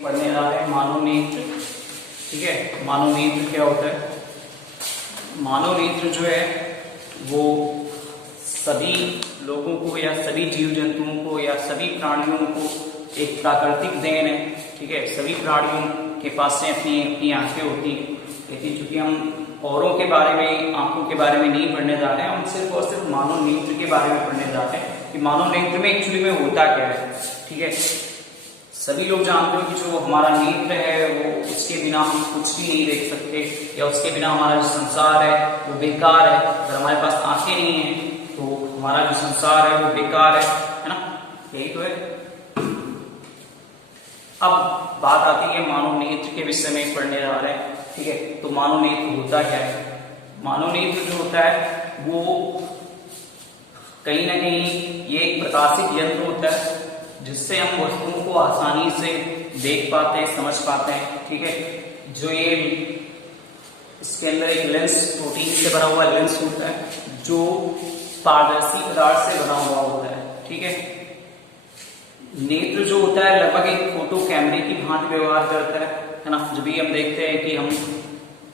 पढ़ने जा रहे हैं मानव नेत्र। ठीक है, मानव नेत्र क्या होता है? मानव नेत्र जो है वो सभी लोगों को या सभी जीव जंतुओं को या सभी प्राणियों को एक प्राकृतिक देन है। ठीक है, सभी प्राणियों के पास से अपनी अपनी आंखें होती हैं, लेकिन चूंकि हम औरों के बारे में, आंखों के बारे में नहीं पढ़ने जा रहे हैं, हम सिर्फ और सिर्फ मानव नेत्र के बारे में पढ़ने जा रहे हैं कि मानव नेत्र में एक्चुअली में होता क्या है। ठीक है, सभी लोग जानते हो कि जो हमारा नेत्र है वो उसके बिना हम कुछ भी नहीं देख सकते, या उसके बिना हमारा जो संसार है वो बेकार है। अगर हमारे पास आंखें नहीं है तो हमारा जो संसार है वो बेकार है ना? यही तो है। अब बात आती है मानव नेत्र के विषय में पढ़ने जा रहे हैं। ठीक है, तो मानव नेत्र होता क्या है? मानव नेत्र जो होता है वो कहीं ना कहीं ये एक प्रकाशित यंत्र होता है जिससे हम वस्तुओं को आसानी से देख पाते हैं, समझ पाते हैं। ठीक है, जो ये इसके अंदर एक लेंस, प्रोटीन से बना हुआ लेंस होता है जो पारदर्शी पदार्थ से बना हुआ होता है। ठीक है, नेत्र जो होता है लगभग एक फोटो कैमरे की भांति व्यवहार करता है ना? जब भी हम देखते हैं कि हम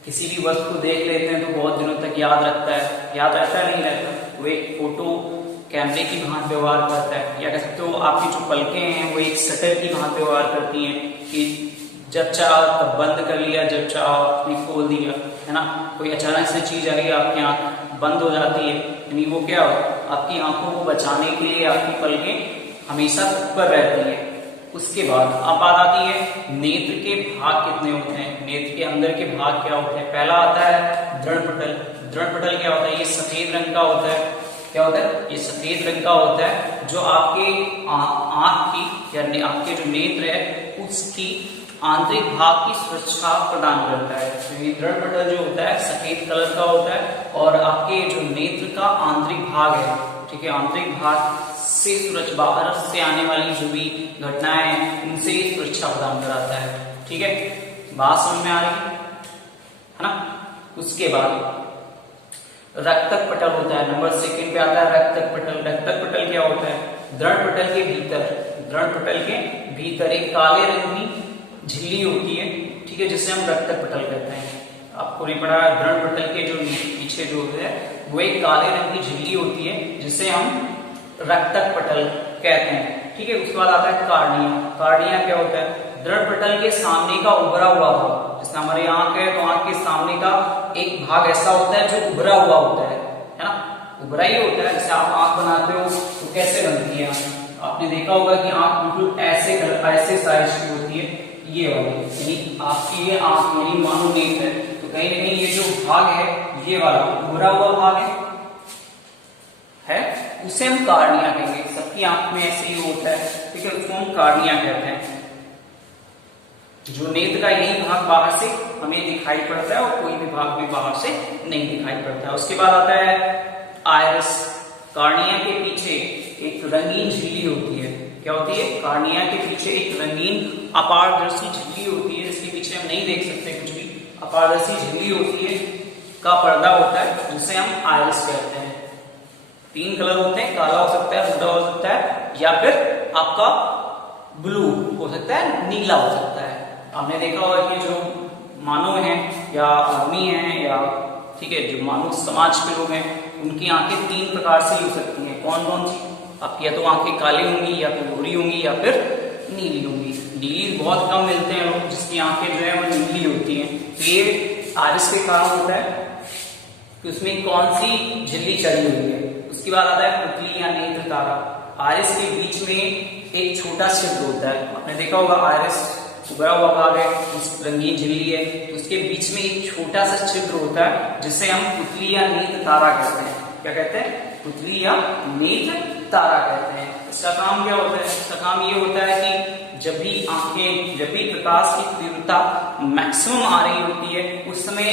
किसी भी वस्तु को देख लेते हैं तो बहुत दिनों तक याद रखता है, याद रहता है नहीं रहता, वो एक फोटो कैमरे की भांति व्यवहार करता है। या कह सकते हो आपकी जो पलकें हैं वो एक शटर की भांति व्यवहार करती हैं कि जब चाह तब बंद कर लिया, जब चाह आपने खोल दिया, है ना? कोई अचानक से चीज आई, आपकी आंख बंद हो जाती है, यानी वो क्या हो, आपकी आंखों को बचाने के लिए आपकी पलकें हमेशा तत्पर रहती है। उसके बाद अब बात आती है नेत्र के भाग कितने होते हैं, नेत्र के अंदर के भाग क्या होते हैं। पहला आता है दृढ़पटल। दृढ़पटल क्या होता है? ये सफेद रंग का होता है। क्या होता है? ये सफेद रंग का होता है जो आपके आंख की यानी आपके जो नेत्र है उसकी आंतरिक भाग की सुरक्षा प्रदान करता है। तो ये दृढ़पटल जो होता है सफेद कलर का होता है और आपके जो नेत्र का आंतरिक भाग है, ठीक है, आंतरिक भाग से सुरक्षा, बाहर से आने वाली जो भी घटनाएं हैं उनसे सुरक्षा प्रदान कराता है। ठीक है, बात समझ में आ रही है ना? उसके बाद रक्तक पटल होता है। नंबर सेकंड पे आता है रक्तक पटल। रक्तक पटल क्या होता है? दृढ़पटल के भीतर, दृढ़पटल के भीतर एक काले रंग की झिल्ली होती है, ठीक है, जिसे हम रक्तक पटल कहते हैं। आपको नहीं पढ़ा? दृढ़पटल के जो पीछे जो है वो एक काले रंग की झिल्ली होती है जिसे हम रक्तक पटल कहते हैं। ठीक है, उसके बाद आता है कार्निया। कार्निया क्या होता है? दृढ़पटल के सामने का उभरा हुआ भाग। जैसे हमारी आंख है तो आंख के सामने का एक भाग ऐसा होता है जो उभरा हुआ होता है ना? उभरा ही होता है। जैसे आप आंख बनाते हो तो कैसे बनती है? आपने देखा होगा कि आंख बिल्कुल ऐसे साइज की होती है, ये वाली, यानी आपकी ये आंख यानी मानो नेत्र है तो कहीं ना कहीं ये जो भाग है ये वाला उभरा हुआ भाग है उसे हम कार्निया कहेंगे। सबकी आंख में ऐसे ही होता है, ठीक है, उसको हम कार्निया कहते हैं। जो नेत्र का यही भाग बाहर से हमें दिखाई पड़ता है और कोई भी भाग भी बाहर से नहीं दिखाई पड़ता है। उसके बाद आता है आयरस। कार्निया के पीछे एक रंगीन झिल्ली होती है। क्या होती है? कार्निया के पीछे एक रंगीन अपारदर्शी झिल्ली होती है जिसके पीछे हम नहीं देख सकते कुछ भी। अपारदर्शी झिल्ली होती है का पर्दा होता है जिसे हम आयरस कहते हैं। 3 कलर होते हैं, काला हो सकता है, भूरा हो सकता है, या फिर आपका ब्लू हो सकता है, नीला हो सकता है। आपने देखा होगा कि जो मानव हैं या आदमी हैं या ठीक है जो मानव समाज के लोग हैं उनकी आंखें 3 प्रकार से हो सकती हैं। कौन कौन सी? आपकी या तो आंखें काली होंगी, या फिर भूरी होंगी, या फिर नीली होंगी। नीली बहुत कम मिलते हैं लोग जिसकी आंखें जो है वो नीली होती हैं। तो ये आयरस के कारण होता है कि उसमें कौन सी झिल्ली चढ़ी हुई है। उसके बाद आता है पुतली या नेत्र तारा। आयरस के बीच में एक छोटा छिद्र होता है। आपने देखा होगा आयरस उभरा हुआ भाग है, उस रंगीन झिल्ली है, तो उसके बीच में एक छोटा सा छिद्र होता है जिसे हम पुतली या नेत्र तारा कहते हैं। क्या कहते हैं? पुतली या नेत्र तारा कहते हैं। इसका काम क्या होता है? इसका काम ये होता है कि जब भी प्रकाश की तीव्रता मैक्सिमम आ रही होती है उस समय,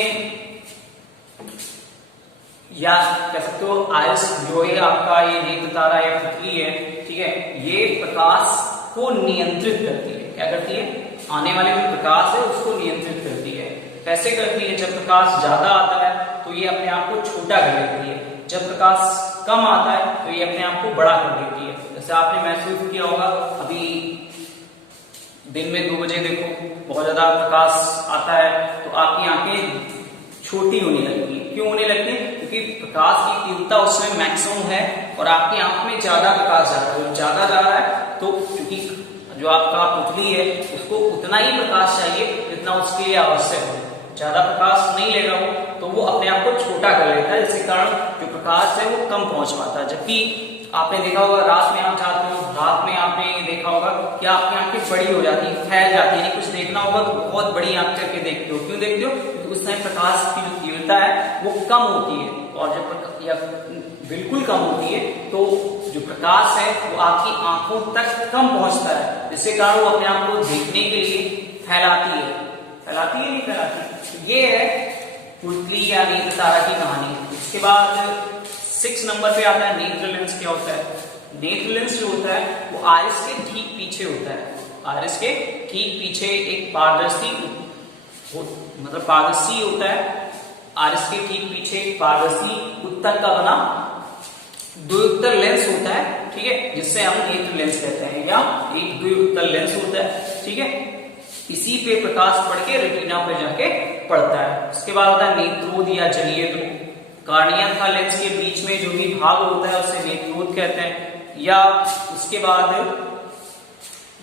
या कह सकते हो आयरस जो है आपका ये नेत्र तारा या पुतली है, ठीक है, ये प्रकाश को नियंत्रित करती है। क्या करती है? आने वाले जो प्रकाश है उसको नियंत्रित करती है। कैसे करती है? जब प्रकाश ज्यादा आता है तो ये अपने आप को छोटा कर देती है, जब प्रकाश कम आता है तो ये अपने आप को बड़ा कर देती है। जैसे आपने महसूस किया होगा, अभी दिन में 2 बजे देखो बहुत ज्यादा प्रकाश आता है तो आपकी आंखें छोटी होने लगती है। क्यों होने लगती है? क्योंकि प्रकाश की तीव्रता उसमें मैक्सिमम है और आपकी आंख में ज्यादा प्रकाश जा रहा है। ज्यादा जा रहा है तो क्योंकि जो आपका पुतली है उसको उतना ही प्रकाश चाहिए जितना उसके लिए आवश्यक है। ज्यादा प्रकाश नहीं लेगा वो तो वो अपने आप को छोटा कर लेता है, जिसके कारण जो प्रकाश है वो कम पहुंच पाता है। जबकि आपने देखा होगा रात में आप जाते हो, रात में आपने देखा होगा कि आपकी आंखें बड़ी हो जाती है, फैल जाती है। कुछ देखना होगा तो बहुत बड़ी आंख करके देखते हो। क्यों देखते हो? क्योंकि उस समय प्रकाश की जो तीव्रता है वो कम होती है और जब या बिल्कुल कम होती है तो जो प्रकाश है वो आपकी आंखों तक कम पहुंचता है, जिसके कारण वो अपने आप को देखने के लिए फैलाती है। फैलाती है नहीं फैलाती? ये है पुतली या नेत्र तारा की कहानी। इसके बाद 6 नंबर पे आता है नेत्र लेंस। क्या होता है? नेत्र लेंस जो होता है वो आइरिस के ठीक पीछे होता है। आइरिस के ठीक पीछे एक पारदर्शी मतलब पारदर्शी होता है। आइरिस के ठीक पीछे एक पारदर्शी उत्तक का बना द्विउत्तर लेंस होता है, ठीक है, जिससे हम नेत्र लेंस कहते हैं, या एक द्विउत्तर लेंस होता है, ठीक है। इसी पे प्रकाश पड़ के रेटिना पे जाके पड़ता है। उसके बाद होता है नेत्रोद या जलीय ध्रुव। कार्निया का लेंस के बीच में जो भी भाग होता है उसे नेत्रोद कहते हैं। या उसके बाद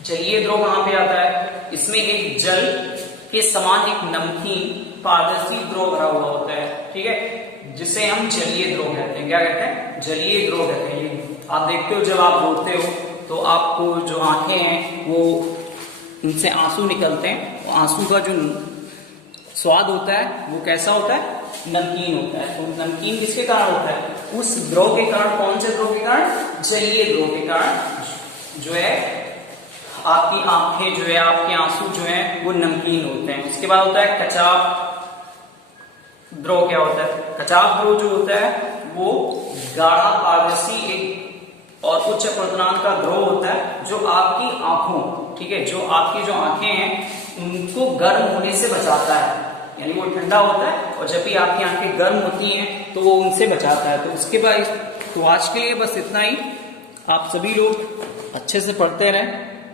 जलीय ध्रुव कहां पे आता है? इसमें एक जल के समान एक नमकीन पारदर्शी ध्रुव भरा हुआ होता है, ठीक है, जिसे हम जलीय ध्रुव कहते हैं। क्या कहते हैं? जलीय ध्रुव कहते हैं। ये आप देखते हो जब आप रोते हो तो आपको जो आंखें हैं वो इनसे आंसू निकलते हैं। तो आंसू का जो स्वाद होता है वो कैसा होता है? नमकीन होता है। तो नमकीन किसके कारण होता है? उस द्रव के कारण। कौन से द्रव के कारण? जलीय द्रव के कारण जो है आपकी आंखें जो है, आपके आंसू जो है वो नमकीन होते हैं। उसके बाद होता है कचाप द्रव। क्या होता है? कचाप द्रव जो होता है वो गाढ़ा पारदर्शी एक और उच्च अपवर्तनांक का द्रव होता है जो आपकी आंखों, ठीक है, जो आपकी जो आंखें हैं उनको गर्म होने से बचाता है। यानी वो ठंडा होता है और जब भी आपकी आंखें गर्म होती हैं तो वो उनसे बचाता है। तो उसके बाद तो आज के लिए बस इतना ही। आप सभी लोग अच्छे से पढ़ते रहें।